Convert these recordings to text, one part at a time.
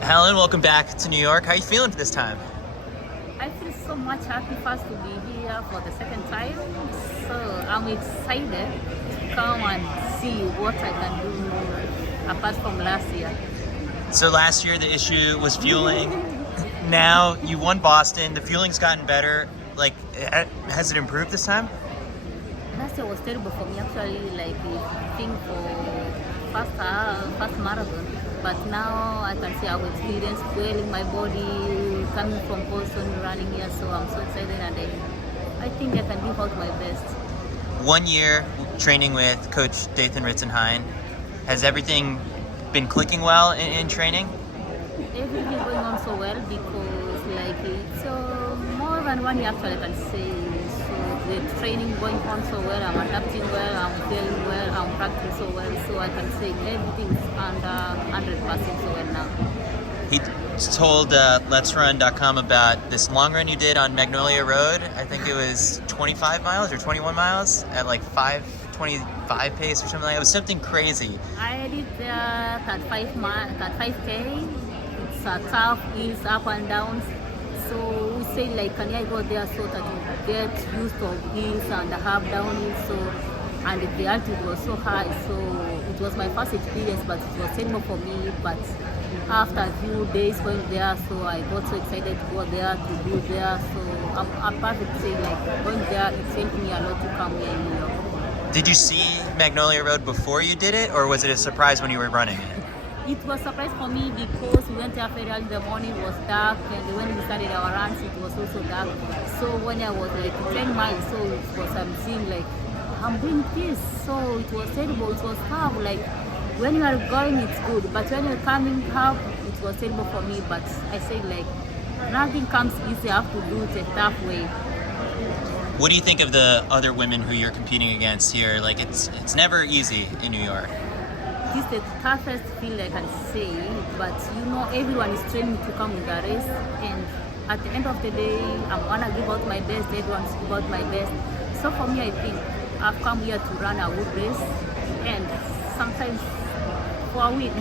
Helen, welcome back to New York. How are you feeling this time? I feel so much happy first to be here for the second time. So I'm excited to come and see what I can do apart from last year. So last year the issue was fueling. Now you won Boston. The fueling's gotten better. Like, has it improved this time? Last year was terrible for me actually, like I think for first marathon. But now I can say I've experienced well in my body coming from Boston running here, so I'm so excited and I think I can give out my best. 1 year training with Coach Dathan Ritzenhein. Has everything been clicking well in training? Everything going on so well because like it's more than 1 year actually I can say. So the training going on so well, I'm adapting well, I'm feeling well, I'm practicing so well. So I can say everything's under 100% so well now. He told Let'sRun.com about this long run you did on Magnolia Road. I think it was 25 miles or 21 miles at like 5:25 pace or something like that. It was something crazy. I did that 5K. It's a tough, it's up and down. So we say like, can I go there so that you get used to hills and the half downhill? So and the altitude was so high. So it was my first experience, but it was terrible for me. But after a few days going there, so I got so excited to go there to do there. So I'm perfect to say like going there, it helped me a lot to come here in New York. Did you see Magnolia Road before you did it, or was it a surprise when you were running it? It was a surprise for me because we went there very early in the morning, it was dark, and when we started our runs, it was also dark. So when I was like 10 miles, so it was I'm seeing like, I'm doing this. So it was terrible, it was tough. Like when you are going, it's good, but when you're coming up, it was terrible for me. But I say like, nothing comes easy, I have to do it a tough way. What do you think of the other women who you're competing against here? Like, it's never easy in New York. This is the toughest field I can say, but everyone is training to come with a race, and at the end of the day, I'm gonna give out my best, everyone's give out my best. So for me, I think I've come here to run a good race, and sometimes for a win.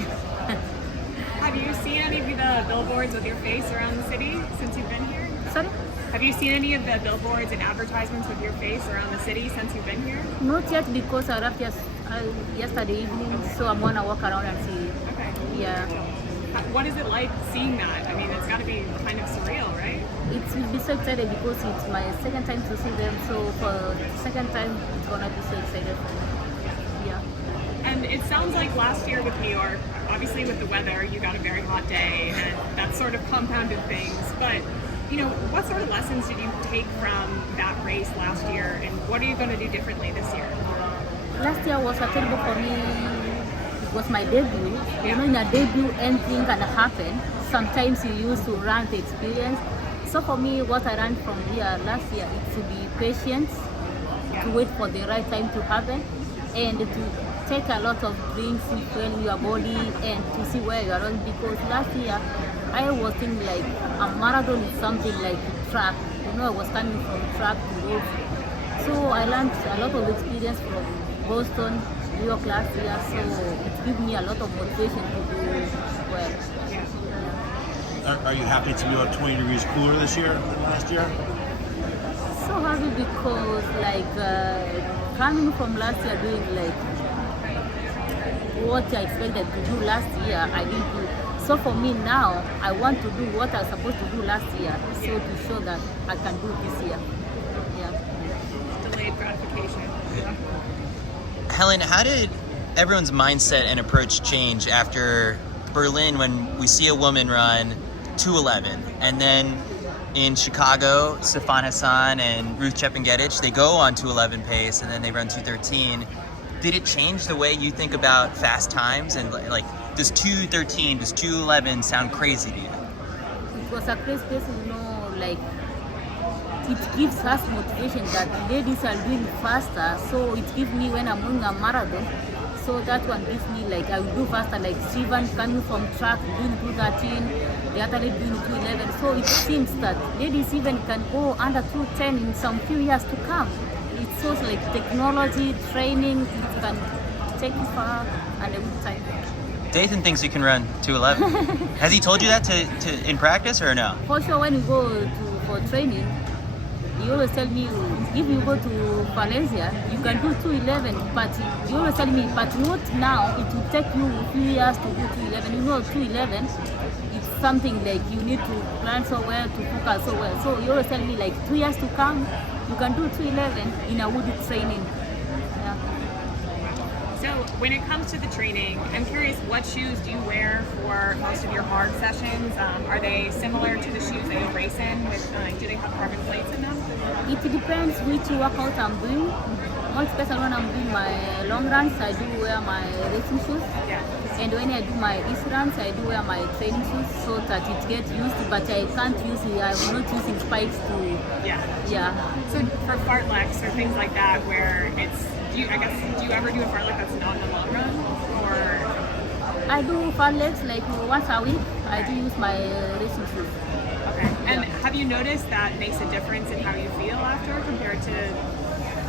Have you seen any of the billboards with your face around the city since you've been here? Sorry? Have you seen any of the billboards and advertisements with your face around the city since you've been here? Not yet because I arrived yesterday evening, so I'm gonna walk around and see. Okay. Yeah. What is it like seeing that? I mean, it's got to be kind of surreal, right? It will be so excited because it's my second time to see them, so for the second time, it's gonna be so excited for me. Yeah. And it sounds like last year with New York, obviously with the weather, you got a very hot day, and that sort of compounded things. But what sort of lessons did you take from that race last year, and what are you going to do differently this year? Last year was terrible for me. It was my debut. Yeah. In a debut, anything can happen. Sometimes you used to run the experience. So for me, what I ran from here last year is to be patient, to wait for the right time to happen, and to take a lot of drinks to train your body and to see where you are on. Because last year, I was thinking like a marathon is something like track. I was coming from track to road. So I learned a lot of experience from Boston, New York last year. So it gave me a lot of motivation to do well. Are you happy to be about 20 degrees cooler this year than last year? So happy because like coming from last year doing like what I expected to do last year, I didn't do. So for me now, I want to do what I was supposed to do last year, so to show that I can do this year. Yeah. Delayed gratification. Helen, how did everyone's mindset and approach change after Berlin when we see a woman run 2:11, and then in Chicago, Stefan Hassan and Ruth Chepngetich, they go on 2:11 pace and then they run 2:13. Did it change the way you think about fast times, and like, does 2:13, does 2:11 sound crazy to you? It was a crazy pace, like it gives us motivation that ladies are doing faster. So it gives me when I'm doing a marathon. So that one gives me like I will do faster, like Steven coming from track doing 2:13, the other lady doing 2:11. So it seems that ladies even can go under 2:10 in some few years to come. It shows like technology, training, it can take you far and a good time. Dathan thinks you can run 2:11. Has he told you that to in practice or no? For sure, when you go for training, he always tell me, if you go to Valencia, you can do 2:11. But you always tell me, but not now. It will take you a few years to do 2:11. You know, 2:11, it's something like you need to plan so well, to focus so well. So you always tell me, like 2 years to come, you can do 2:11 in a wood training. Yeah. So when it comes to the training, I'm curious, what shoes do you wear for most of your hard sessions? Are they similar to the shoes that you race in? Do they have carbon plates in them? It depends which workout I'm doing. Most especially when I'm doing my long runs, I do wear my racing shoes. Yeah. And when I do my east runs, I do wear my training shoes so that it gets used. But I can't use it. I'm not using spikes to. Yeah. Yeah. So for fartleks or things like that, where do you ever do a fartlek that's not in the long run, or? I do fartleks like once a week. I do use my racing shoes. Okay. And Yeah. have you noticed that makes a difference in how you feel after compared to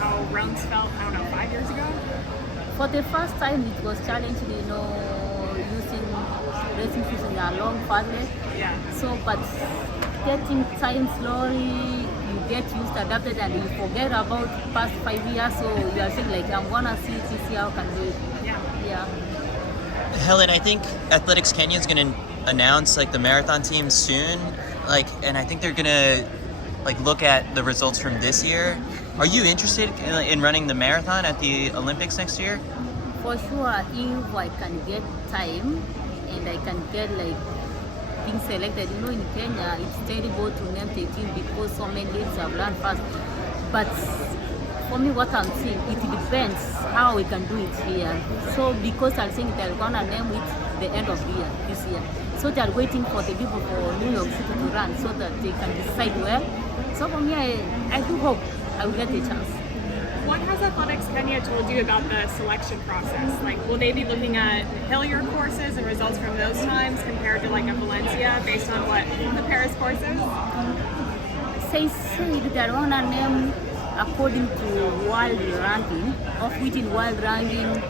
how rounds felt, I don't know, 5 years ago? For the first time, it was challenging, using racing shoes in a long fartlek. Yeah. So, but getting time slowly, you get used, adapted, and you forget about past 5 years. So you are saying like, I'm gonna see this year, how can do it. Yeah. Yeah. Helen, I think Athletics Kenya is going to announce like the marathon team soon. And I think they're going to look at the results from this year. Are you interested in running the marathon at the Olympics next year? For sure, if I can get time and I can get being selected, in Kenya, it's terrible to name 13 because so many ladies have run fast. But for me, what I'm saying, it depends how we can do it here. So because I'm saying they're gonna name it the end of the year, this year. So they're waiting for the people for New York City to run so that they can decide well. So for me, I do hope I will get a chance. What has Athletics Kenya told you about the selection process? Will they be looking at Hilliard courses and results from those times compared to a Valencia based on what the Paris course is? They say they're gonna name according to world ranking, of which in world ranking,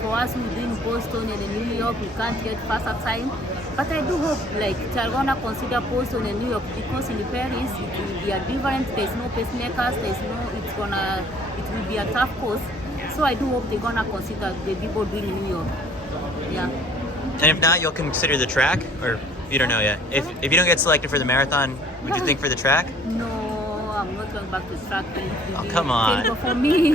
for us within Boston and New York, we can't get faster time. But I do hope they're gonna consider Boston and New York because in Paris it will be a different. There's no pacemakers. It will be a tough course. So I do hope they're gonna consider the people doing in New York. Yeah. And if not, you'll consider the track, or you don't know yet. If you don't get selected for the marathon, would you think for the track? No, I'm not going back to track. Oh, come on. For me.